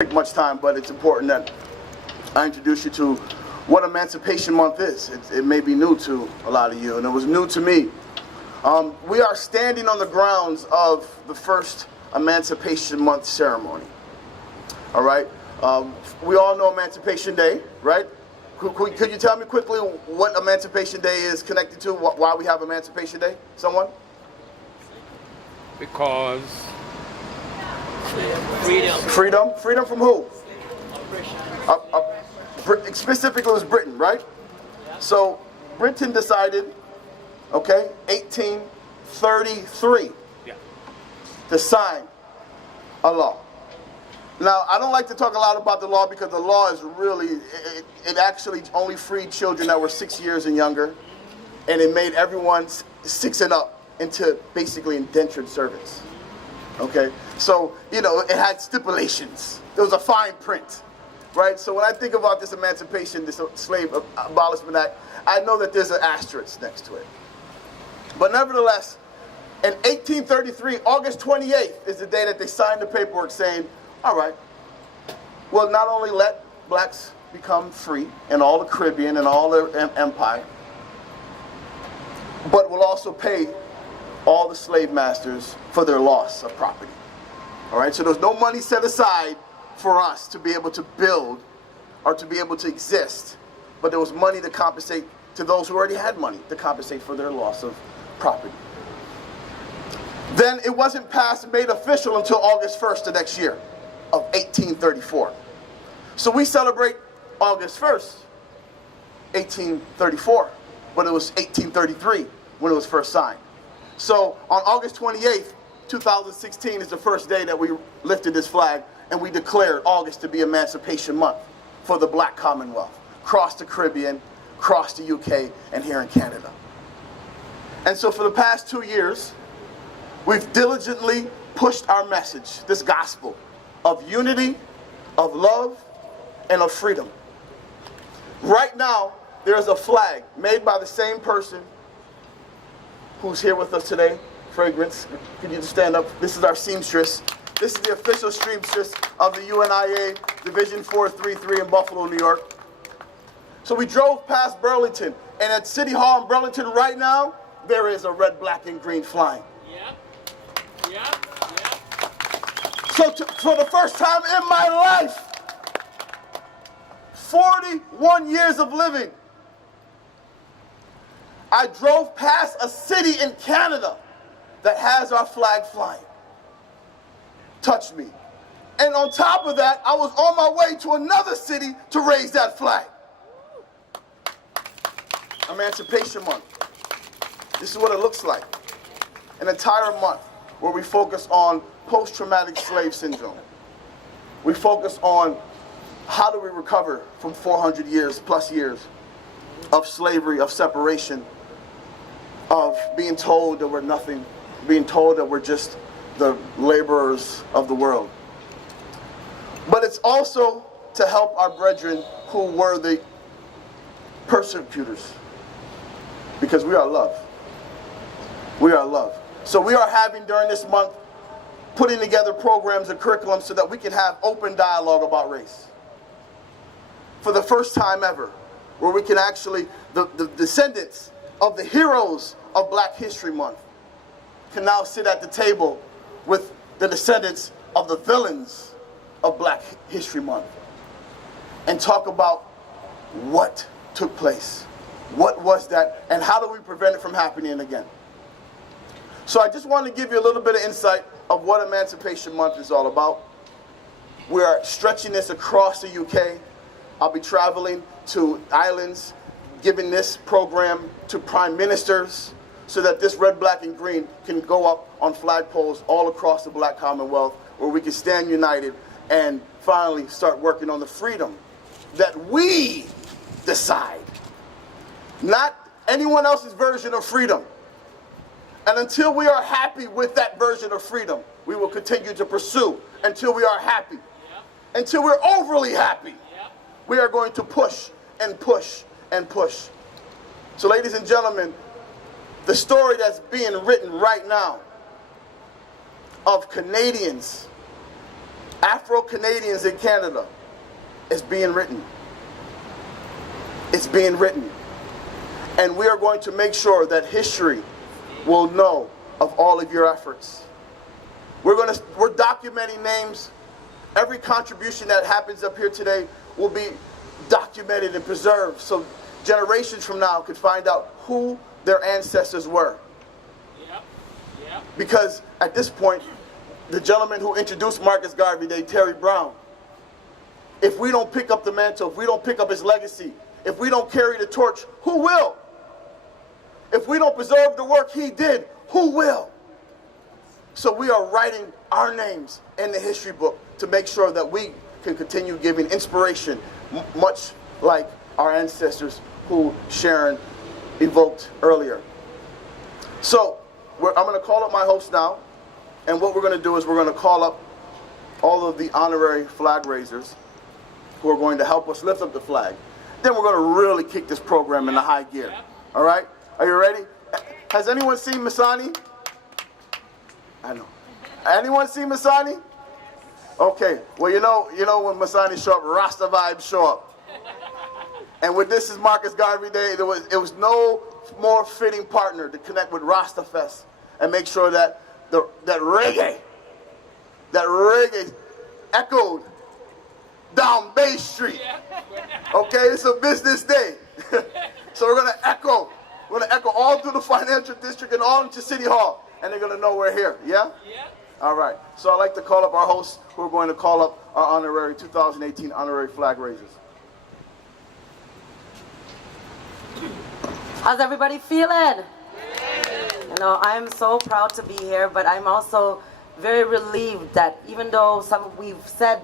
Take much time, but it's important that I introduce you to what Emancipation Month is. It may be new to a lot of you, and it was new to me. We are standing on the grounds of the first Emancipation Month ceremony. All right? We all know Emancipation Day, right? Could you tell me quickly what Emancipation Day is connected to, why we have Emancipation Day? Someone? Because Freedom? Freedom from who? Specifically, it was Britain, right? So Britain decided, okay, 1833, to sign a law. Now, I don't like to talk a lot about the law because the law is really, it actually only freed children that were 6 years and younger, and it made everyone 6 and up into basically indentured servants. Okay, so, you know, it had stipulations. There was a fine print, right? So when I think about this emancipation, this slave abolishment act, I know that there's an asterisk next to it. But nevertheless, in 1833, August 28th is the day that they signed the paperwork saying, all right, we'll not only let blacks become free in all the Caribbean and all the empire, but we'll also pay all the slave masters for their loss of property. All right, so there's no money set aside for us to be able to build or to be able to exist, but there was money to compensate to those who already had money to compensate for their loss of property. Then it wasn't passed and made official until August 1st the next year of 1834. So we celebrate August 1st, 1834, but it was 1833 when it was first signed. So on August 28th, 2016 is the first day that we lifted this flag and we declared August to be Emancipation Month for the Black Commonwealth, across the Caribbean, across the UK, and here in Canada. And so for the past 2 years, we've diligently pushed our message, this gospel of unity, of love, and of freedom. Right now, there's a flag made by the same person who's here with us today, Fragrance. Could you just stand up? This is our seamstress. This is the official seamstress of the UNIA Division 433 in Buffalo, New York. So we drove past Burlington, and at City Hall in Burlington right now, there is a red, black, and green flying. So for the first time in my life, 41 years of living, I drove past a city in Canada that has our flag flying. Touched me. And on top of that, I was on my way to another city to raise that flag. Emancipation Month. This is what it looks like. An entire month where we focus on post-traumatic slave syndrome. We focus on how do we recover from 400 years, plus years of slavery, of separation, of being told that we're nothing, being told that we're just the laborers of the world. But it's also to help our brethren who were the persecutors, because we are love. We are love. So we are having during this month, putting together programs and curriculums so that we can have open dialogue about race. For the first time ever, where we can actually, the descendants of the heroes of Black History Month can now sit at the table with the descendants of the villains of Black History Month and talk about what took place, what was that, and how do we prevent it from happening again. So I just wanted to give you a little bit of insight of what Emancipation Month is all about. We are stretching this across the UK. I'll be traveling to islands, giving this program to prime ministers so that this red, black, and green can go up on flagpoles all across the Black Commonwealth where we can stand united and finally start working on the freedom that we decide, not anyone else's version of freedom. And until we are happy with that version of freedom, we will continue to pursue until we are happy. Until we're overly happy, we are going to push and push and push. So ladies and gentlemen, the story that's being written right now of Canadians Afro-Canadians in Canada. It's being written. It's being written. And we are going to make sure that history will know of all of your efforts. We're documenting names. Every contribution that happens up here today will be documented and preserved so generations from now could find out who their ancestors were. Yep. Yep. Because at this point, the gentleman who introduced Marcus Garvey Day, Terry Brown, if we don't pick up the mantle, if we don't pick up his legacy, if we don't carry the torch, who will? If we don't preserve the work he did, who will? So we are writing our names in the history book to make sure that we can continue giving inspiration, much like our ancestors who Sharon evoked earlier. So I'm going to call up my host now, and what we're going to do is we're going to call up all of the honorary flag raisers who are going to help us lift up the flag. Then we're going to really kick this program into high gear. All right? Are you ready? Has anyone seen Masani? I know. Anyone seen Masani? Okay. Well, you know when Masani show up, Rasta vibes show up. And with this is Marcus Garvey Day, it was no more fitting partner to connect with Rasta Fest and make sure that that reggae echoed down Bay Street. Okay, it's a business day. So we're gonna echo all through the financial district and all into City Hall, and they're gonna know we're here. Yeah? Yeah. All right. So I'd like to call up our hosts who are going to call up our honorary 2018 honorary flag raisers. How's everybody feeling? You know, I'm so proud to be here, but I'm also very relieved that even though we've said